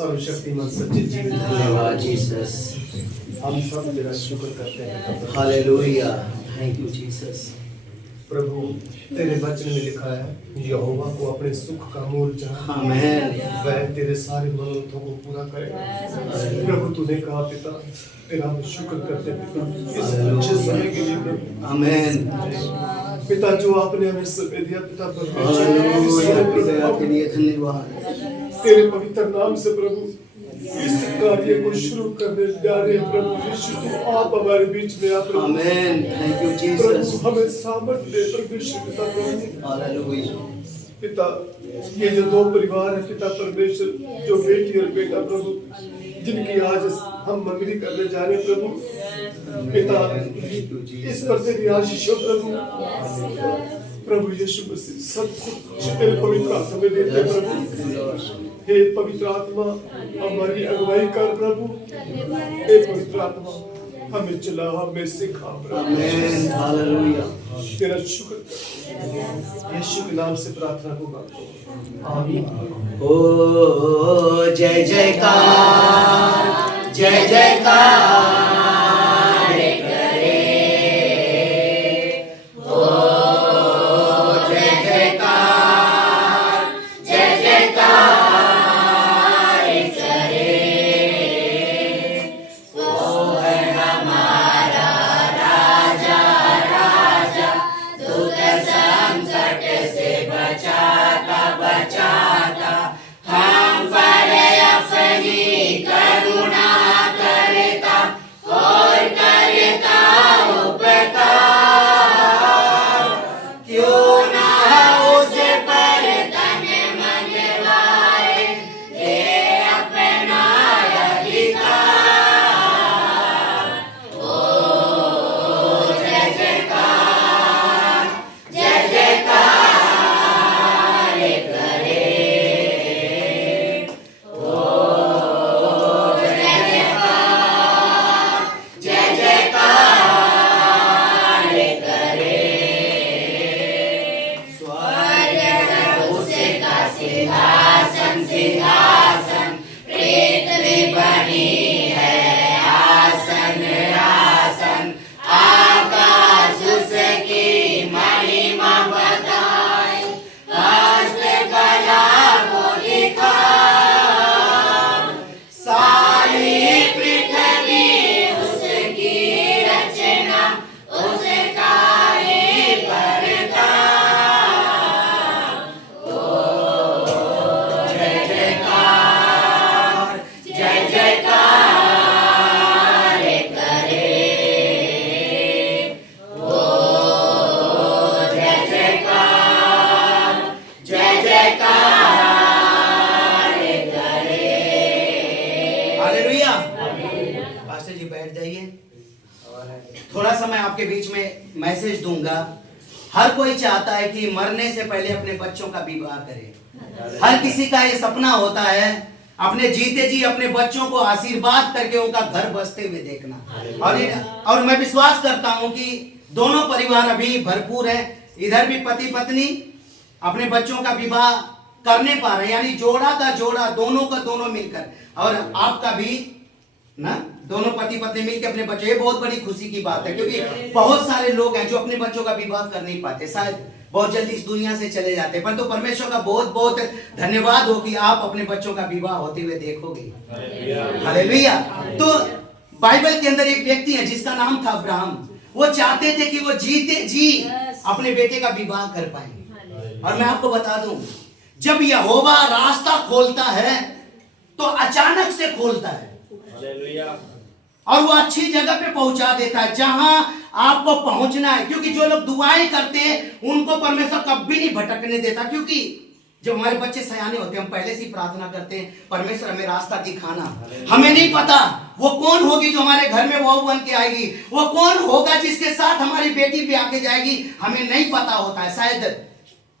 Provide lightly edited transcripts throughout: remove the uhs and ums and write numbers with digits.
सर्वशक्तिमान सच्चे जीवित धन्यवाद जीसस। हम सब तेरा शुक्र करते हैं। Hallelujah, thank you Jesus. प्रभु तेरे वचन में लिखा है यहोवा को अपने सुख का मूल जान, आमीन। वह तेरे सारे मनोरथों को पूरा करेगा। प्रभु तूने कहा पिता तेरा हम शुक्र करते हैं पिता इस अच्छे समय के लिए प्रभु। आमीन। पिता जो आपने हमें समय दिया पिता हालेलुया परमेश्वर के लिए धन्यवाद। तेरे पवित्र नाम से प्रभु इस कार्य को शुरू करने जा रहे हैं प्रभु यीशु तू आप हमारे बीच में आप प्रभु। आमीन, थैंक यू प्रभु जीसस। हमें सामर्थ्य दे परमेश्वर पिता प्रभु। हालेलुया। पिता ये जो दो परिवार है पिता परमेश्वर जो बेटी और बेटा प्रभु जिनकी आज हम मंगनी करने जा रहे हैं प्रभु पिता इस पर तेरी आशीष हो प्रभु यीशु मसीह सब कुछ तेरे पवित्र हाथ में देते हैं प्रभु। हे पवित्र आत्मा हमारी अगुवाई कर प्रभु। हे पवित्र आत्मा हमें चला हमें सिखा प्रभु। आमीन, हालेलुया। तेरा शुक्र कर यीशु के नाम से प्रार्थना को मांगता हूं आमीन। ओ जय जयकार, जय जयकार करे। ओ जय जयकार, जय जयकार करे। ओ है हमारा राजा, राजा दुख संकट से बचाता बचाता हम पर अपनी करुणा करता और करता उपकार। क्यों ना उस पर तन मन लाए ये अपना अधिकार। ओ जय जयकार, जय जयकार करे। जय जयकार करे। स्वर्ग है उसका सिंहासन, सिंहासन पृथ्वी बनी है आसन, आसन आकाश उसकी महिमा बताए। हस्तकला को लिखा सारी पृथ्वी उसकी रचना, उसका ही परताप। ओ जय जयकार, जय जयकार करे। ओ जय जयकार, जय जयकार करे। हालेलुया। पास्टर जी बैठ जाइए। थोड़ा समय आपके बीच में मैसेज दूंगा। हर कोई चाहता है कि मरने से पहले अपने बच्चों का विवाह करे। हर किसी का ये सपना होता है अपने जीते जी अपने बच्चों को आशीर्वाद करके उनका घर बसते हुए देखना। और मैं विश्वास करता हूं कि दोनों परिवार अभी भरपूर है। इधर भी पति पत्नी अपने बच्चों का विवाह करने पा रहे हैं, यानी जोड़ा का जोड़ा दोनों का दोनों मिलकर, और आपका भी ना दोनों पति पत्नी मिलकर अपने बच्चों, ये बहुत बड़ी खुशी की बात है। क्योंकि बहुत सारे लोग हैं जो अपने बच्चों का विवाह कर नहीं पाते, शायद बहुत जल्दी इस दुनिया से चले जाते हैं। परंतु परमेश्वर का बहुत बहुत धन्यवाद हो कि आप अपने बच्चों का विवाह होते हुए देखोगे। हालेलुया। तो बाइबल के अंदर एक व्यक्ति है जिसका नाम था अब्राहम। वो चाहते थे कि वो जीते जी अपने बेटे का विवाह कर पाए। और मैं आपको बता दूं, जब यहोवा रास्ता खोलता है तो अचानक से खोलता है और वो अच्छी जगह पे पहुंचा देता है जहां आपको पहुंचना है। क्योंकि जो लोग दुआएं करते हैं उनको परमेश्वर कभी नहीं भटकने देता। क्योंकि जब हमारे बच्चे सयाने होते हैं हम पहले से ही प्रार्थना करते हैं, परमेश्वर हमें रास्ता दिखाना। हमें नहीं पता वो कौन होगी जो हमारे घर में बहू बन के आएगी, वो कौन होगा जिसके साथ हमारी बेटी भी आके जाएगी, हमें नहीं पता होता है। शायद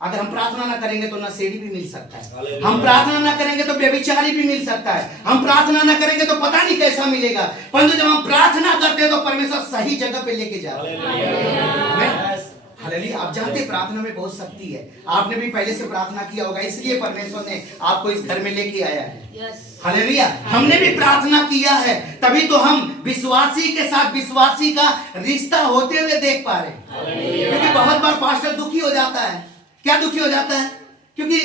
अगर हम प्रार्थना ना करेंगे तो नशेड़ी भी मिल सकता है, हम प्रार्थना ना करेंगे तो व्यभिचारी भी मिल सकता है, हम प्रार्थना ना करेंगे तो पता नहीं कैसा मिलेगा। परंतु जब हम प्रार्थना करते हैं तो परमेश्वर सही जगह पे लेके जाता है। हालेलुया। आप जानते हैं प्रार्थना में बहुत शक्ति है। आपने भी पहले से प्रार्थना किया होगा, इसलिए परमेश्वर ने आपको इस घर में लेके आया है। हालेलुया। हमने भी प्रार्थना किया है, तभी तो हम विश्वासी के साथ विश्वासी का रिश्ता होते हुए देख पा रहे हैं। क्योंकि बहुत बार पास्टर दुखी हो जाता है। क्या दुखी हो जाता है? क्योंकि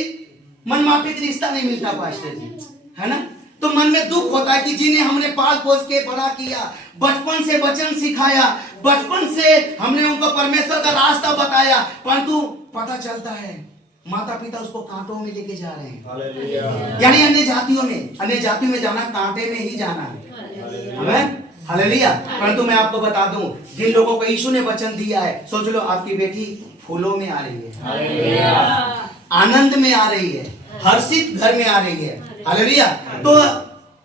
मनमाफिक रिश्ता नहीं मिलता पास्टर जी, है ना। तो मन में दुख होता है कि जिन्हें हमने पाल पोस के बड़ा किया, बचपन से वचन सिखाया, बचपन से हमने उनको परमेश्वर का रास्ता बताया, परंतु पता चलता है माता पिता उसको कांटों में लेके जा रहे हैं। यानी अन्य जातियों में जाना कांटे में ही जाना है। आमीन, हालेलुया। परंतु मैं आपको बता दूं, जिन लोगों को यीशु ने वचन दिया है, सोच लो आपकी बेटी फूलों में आ रही है, आनंद में आ रही है, हर्षित घर में आ रही है। हालेलुया। तो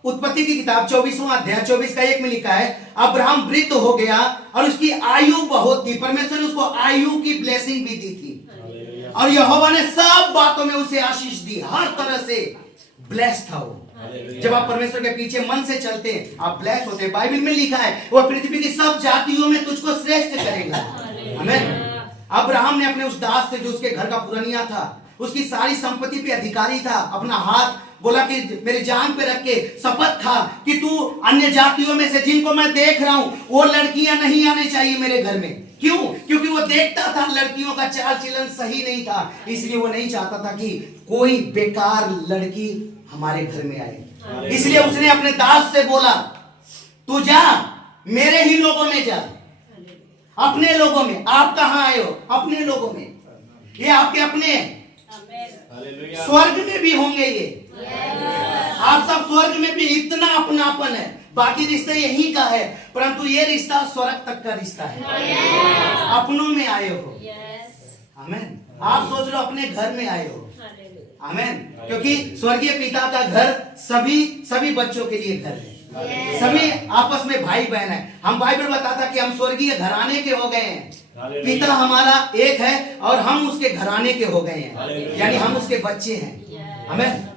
उत्पत्ति की किताब 24वां अध्याय 24:1 में लिखा है, अब्राहम वृद्ध हो गया और उसकी आयु बहुत थी। परमेश्वर ने उसको आयु की ब्लेसिंग भी दी थी और यहोवा ने सब बातों में उसे आशीष दी, हर तरह से ब्लेस था वो। जब आप परमेश्वर के पीछे मन से चलते हैं, आप ब्लेस होते हैं। बाइबल में लिखा है, वो पृथ्वी की सब जातियों में तुझको श्रेष्ठ करेगा। आमीन। अब्राहम ने अपने उस दास से, जो उसके घर का पुरनिया था, उसकी सारी संपत्ति पे अधिकारी था, अपना हाथ बोला कि मेरी जान पे रख के शपथ खा कि तू अन्य जातियों में से जिनको मैं देख रहा हूं वो लड़कियां नहीं आनी चाहिए मेरे घर में। क्यों? क्योंकि वो देखता था लड़कियों का चाल चलन सही नहीं था, इसलिए वो नहीं चाहता था कि कोई बेकार लड़की हमारे घर में आए। इसलिए उसने अपने दास से बोला, तू जा मेरे ही लोगों में जा, अपने लोगों में। आप कहां आए हो? अपने लोगों में। ये आपके अपने हैं, स्वर्ग में भी होंगे ये। आप सब स्वर्ग में भी इतना अपनापन है। बाकी रिश्ते यही का है, परंतु ये रिश्ता स्वर्ग तक का रिश्ता है। अपनों में आए हो। आमीन। आप सोच लो अपने घर में आए हो। आमीन। क्योंकि स्वर्गीय पिता का घर सभी बच्चों के लिए घर है। सभी आपस में भाई बहन है। हम बाइबल बताता कि हम स्वर्गीय घराने के हो गए हैं। पिता हमारा एक है और हम उसके घराने के हो गए हैं, यानी हम उसके बच्चे हैं। हमें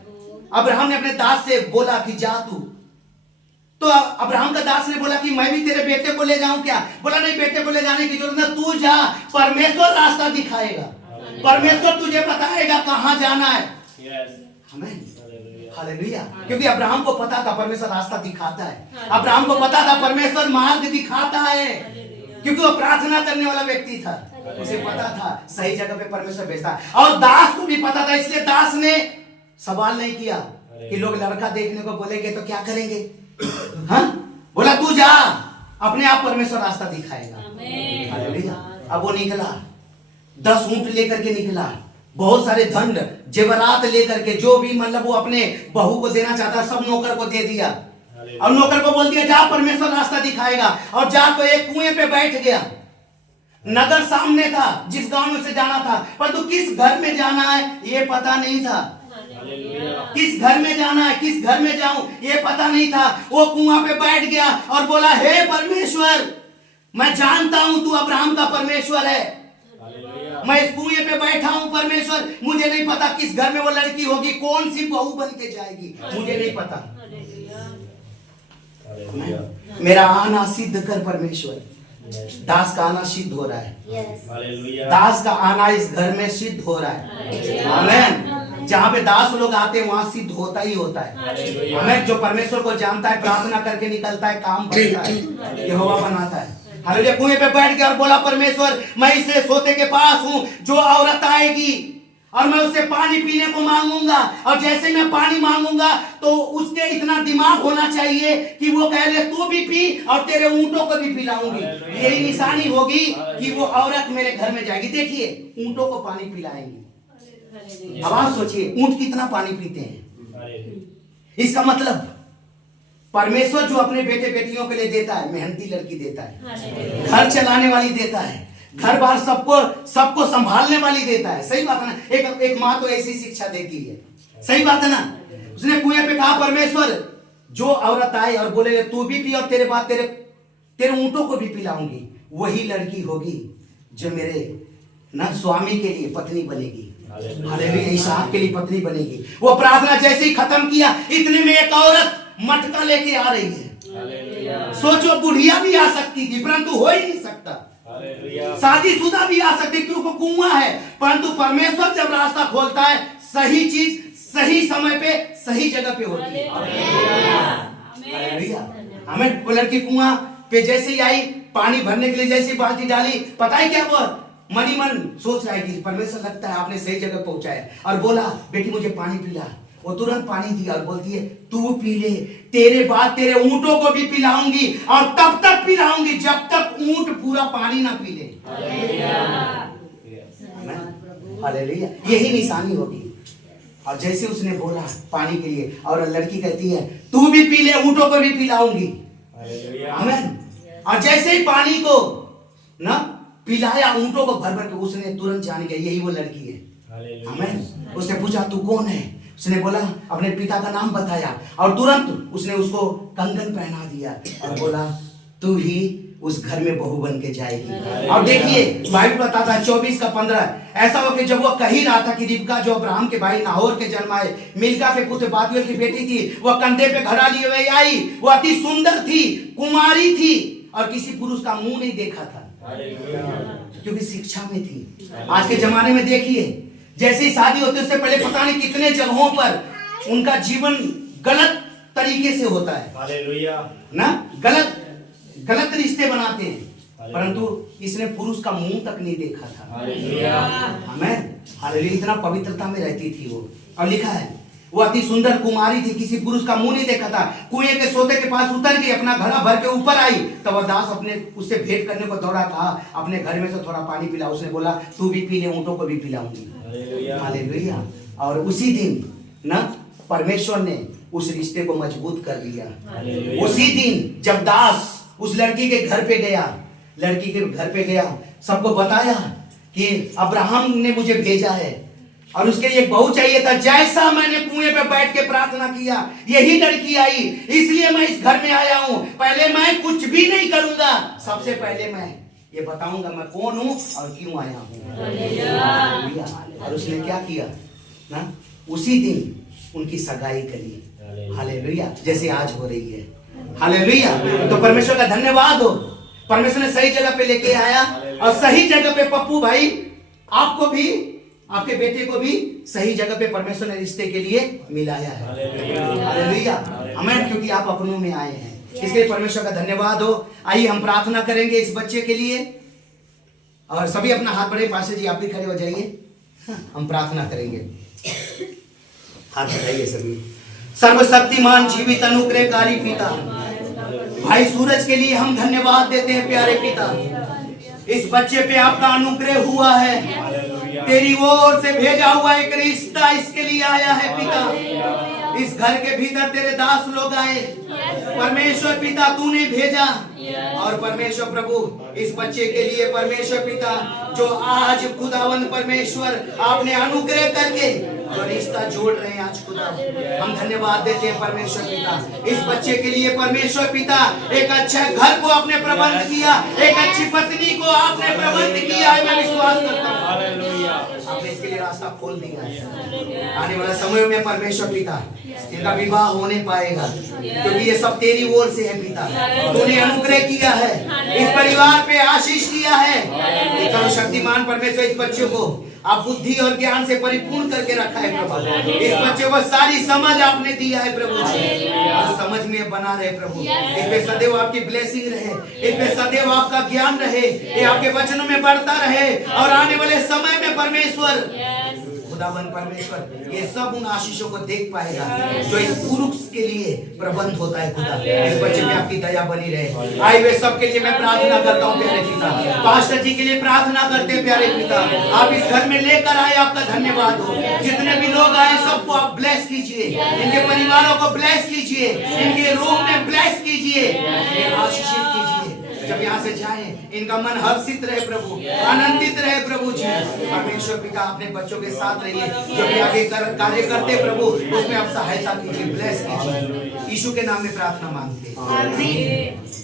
अब्राहम ने अपने दास से बोला कि जा तू। तो अब्राहम का दास ने बोला कि मैं भी तेरे बेटे को ले जाऊं क्या? बोला नहीं, बेटे को ले जाने की जरूरत नहीं, तू जा, परमेश्वर रास्ता दिखाएगा, परमेश्वर तुझे बताएगा कहां जाना है। हमें हालेलुया। क्योंकि अब्राहम को पता था परमेश्वर रास्ता दिखाता है। अब्राहम को पता था परमेश्वर मार्ग दिखाता है, क्योंकि वो प्रार्थना करने वाला व्यक्ति था। उसे पता था सही जगह पे परमेश्वर भेजता है। और दास को भी पता था, इसलिए दास ने सवाल नहीं किया कि लोग लड़का देखने को बोलेंगे तो क्या करेंगे। हाँ, बोला तू जा, अपने आप परमेश्वर रास्ता दिखाएगा। हालेलुया। अब वो निकला, 10 ऊंट लेकर के निकला, बहुत सारे धन जेवरात लेकर के, जो भी मतलब वो अपने बहू को देना चाहता सब नौकर को दे दिया। और नौकर को बोल दिया जा, परमेश्वर रास्ता दिखाएगा। और जा तो एक कुएं पे बैठ गया। नगर सामने था, जिस गांव में से जाना था, परंतु किस घर में जाना है ये पता नहीं था। किस घर में जाना है, किस घर में जाऊं ये पता नहीं था। वो कुआं पे बैठ गया और बोला, हे परमेश्वर, मैं जानता हूं तू अब्राहम का परमेश्वर है। मैं इस कुएं पे बैठा हूं परमेश्वर, मुझे नहीं पता किस घर में वो लड़की होगी, कौन सी बहू बन के जाएगी, मुझे नहीं पता। मेरा आना सिद्ध कर परमेश्वर। दास का आना सिद्ध हो रहा है। दास का आना इस घर में सिद्ध हो रहा है। आमीन। जहाँ पे दास लोग आते हैं वहां सिद्ध होता ही होता है। आमीन। जो परमेश्वर को जानता है, प्रार्थना करके निकलता है, काम बनता है, यहोवा बनाता है। हालेलुया। कुएं पे बैठ गया और बोला, परमेश्वर मैं इसे सोते के पास हूं, जो औरत आएगी और मैं उससे पानी पीने को मांगूंगा, और जैसे मैं पानी मांगूंगा तो उसके इतना दिमाग होना चाहिए कि वो कह ले तू भी पी और तेरे ऊंटों को भी पिलाऊंगी। यही निशानी होगी कि वो औरत मेरे घर में जाएगी। देखिए, ऊंटों को पानी पिलाएंगी। अब आप सोचिए, ऊंट कितना पानी पीते हैं। इसका मतलब परमेश्वर जो अपने बेटे बेटियों के लिए देता है, मेहनती लड़की देता है, घर चलाने वाली देता है, घर बार सबको संभालने वाली देता है। सही बात है ना। एक माँ तो ऐसी शिक्षा देती है। सही बात है ना। उसने कुएं पे कहा, परमेश्वर जो औरत आए और बोले तू भी पी और तेरे बाद तेरे ऊंटों को भी पिलाऊंगी, वही लड़की होगी जो मेरे ना स्वामी के लिए पत्नी बनेगी। हालेलुया। इसहाक के लिए पत्नी बनेगी। वो प्रार्थना जैसे ही खत्म किया, इतने में एक औरत मटका लेके आ रही है। सोचो, बुढ़िया भी आ सकती थी, परंतु हो ही नहीं सकता। शादीशुदा भी आ सकते क्योंकि कुआं है, परंतु परमेश्वर जब रास्ता खोलता है सही चीज सही समय पे सही जगह पे होती है। हमें वो लड़की कुआं पे जैसे ही आई, पानी भरने के लिए जैसे बाल्टी डाली, पता है क्या वो मनी मन सोच रहा है कि परमेश्वर लगता है आपने सही जगह पहुंचाया, और बोला बेटी मुझे पानी पिला। वो तुरंत पानी दिया और बोलती है तू पी ले, तेरे बाद तेरे ऊंटों को भी पिलाऊंगी, और तब तक पिलाऊंगी जब तक ऊंट पूरा पानी ना पी ले। हालेलुया, यही निशानी होगी। और जैसे उसने बोला पानी के लिए, और लड़की कहती है तू भी पी ले, ऊंटों को भी पिलाऊंगी। आमीन। और जैसे ही पानी को ना पिलाया ऊंटों को भर भर के, उसने तुरंत जान गया यही वो लड़की है। आमीन। उसने पूछा तू कौन है? उसने बोला, अपने पिता का नाम बताया, और तुरंत उसने उसको कंगन पहना दिया और बोला तू ही उस घर में बहू बन के जाएगी। और देखिए बाइबल बताता है 24:15, ऐसा हो कि जब वो कह ही रहा था कि रिबका जो अब्राहम के भाई नाहोर के जन्माए मिल्का के पुत्र बातुएल की बेटी थी, वह कंधे पे घड़ा लिए हुए आई। वो अति सुंदर थी, कुमारी थी, और किसी पुरुष का मुंह नहीं देखा था क्योंकि शिक्षा में थी। आज के जमाने में देखिए जैसे ही शादी होती है उससे पहले पता नहीं कितने जगहों पर उनका जीवन गलत तरीके से होता है ना, गलत रिश्ते बनाते हैं, परंतु इसने पुरुष का मुंह तक नहीं देखा था। आमीन। हालेलुया। इतना पवित्रता में रहती थी वो। और लिखा है वो अति सुंदर कुमारी थी, किसी पुरुष का मुंह नहीं देखा था। कुएं के सोते के पास उतर गई, अपना घड़ा भर के ऊपर आई, तब वह दास अपने उससे भेंट करने को दौड़ा, कहा अपने घर में से थोड़ा पानी पिला। उसने बोला तू भी पी ले, ऊंटों को भी पिलाऊंगी। हालेलुया। और उसी दिन ना परमेश्वर ने उस रिश्ते को मजबूत कर दिया। उसी दिन जब दास उस लड़की के घर पे गया, सबको बताया कि अब्राहम ने मुझे भेजा है और उसके लिए एक बहू चाहिए था। जैसा मैंने कुएं पे बैठ के प्रार्थना किया यही लड़की आई, इसलिए मैं इस घर में आया हूं। पहले मैं कुछ भी नहीं करूंगा, सबसे पहले मैं ये बताऊंगा मैं कौन हूं और क्यों आया हूं। और उसने क्या किया ना, उसी दिन उनकी सगाई करी। हालेलुया। जैसे आज हो रही है। हालेलुया। तो परमेश्वर का धन्यवाद हो, परमेश्वर ने सही जगह पे लेके आया, और सही जगह पे पप्पू भाई आपको भी, आपके बेटे को भी सही जगह पे परमेश्वर ने रिश्ते के लिए मिलाया है। हालेलुया। आमीन। क्योंकि आप अपनों में आए हैं, इसके लिए परमेश्वर का धन्यवाद हो। आइए हम प्रार्थना करेंगे इस बच्चे के लिए, और सभी अपना हाथ बढ़े। पास्टर जी आप भी खड़े हो जाइए, हम प्रार्थना करेंगे। हाथ बढ़ाइए सभी। सर्वशक्तिमान जीवित अनुग्रहकारी पिता, भाई सूरज के लिए हम धन्यवाद देते हैं। प्यारे पिता, इस बच्चे पे आपका अनुग्रह हुआ है, तेरी ओर से भेजा हुआ एक रिश्ता इसके लिए आया है पिता। इस घर के भीतर तेरे दास लोग आए, परमेश्वर पिता तूने भेजा, और परमेश्वर प्रभु इस बच्चे के लिए परमेश्वर पिता जो आज खुदावन परमेश्वर आपने अनुग्रह करके जो रिश्ता जोड़ रहे हैं आज खुदा, हम धन्यवाद देते हैं परमेश्वर पिता। इस बच्चे के लिए परमेश्वर पिता एक अच्छा घर को आपने प्रबंध किया, एक अच्छी पत्नी को आपने प्रबंध किया है। मैं विश्वास करता हूँ आपने इसके लिए रास्ता खोल दिया है। आने वाला समय में परमेश्वर पिता इनका विवाह होने पाएगा, क्योंकि ये सब तेरी ओर से है पिता। तूने अनुग्रह किया है, इस परिवार पे आशीष किया है। सर्वशक्तिमान परमेश्वर इस बच्चे को आप बुद्धि और ज्ञान से परिपूर्ण करके रखा है प्रभु। इस बच्चे को सारी समझ आपने दिया है प्रभु जी, और समझ में बना रहे प्रभु। इस पे सदैव आपकी ब्लेसिंग रहे, इस पे सदैव आपका ज्ञान रहे, ये आपके वचनों में बढ़ता रहे, और आने वाले समय में परमेश्वर खुदावन परमेश्वर ये सब उन आशीषों को देख पाएगा जो इस पुरुष के लिए प्रबंध होता है खुदा। इस बच्चे में आपकी दया बनी रहे। आए हुए सब के लिए मैं प्रार्थना करता हूँ प्यारे पिता, पास्टर जी के लिए प्रार्थना करते हैं प्यारे पिता। आप इस घर में लेकर आए, आपका धन्यवाद हो। जितने भी लोग आए सबको आप ब्लेस कीजिए, इनके परिवारों को ब्लेस कीजिए, इनके रूम में ब्लेस कीजिए, आशीषित कीजिए। जब यहाँ से जाएं इनका मन हर्षित रहे प्रभु, आनंदित रहे प्रभु जी। परमेश्वर पिता अपने बच्चों के साथ रहिए, जो भी आगे कार्य करते प्रभु उसमें आप सहायता कीजिए, ब्लेस कीजिए। यीशु के नाम में प्रार्थना मांगते हैं।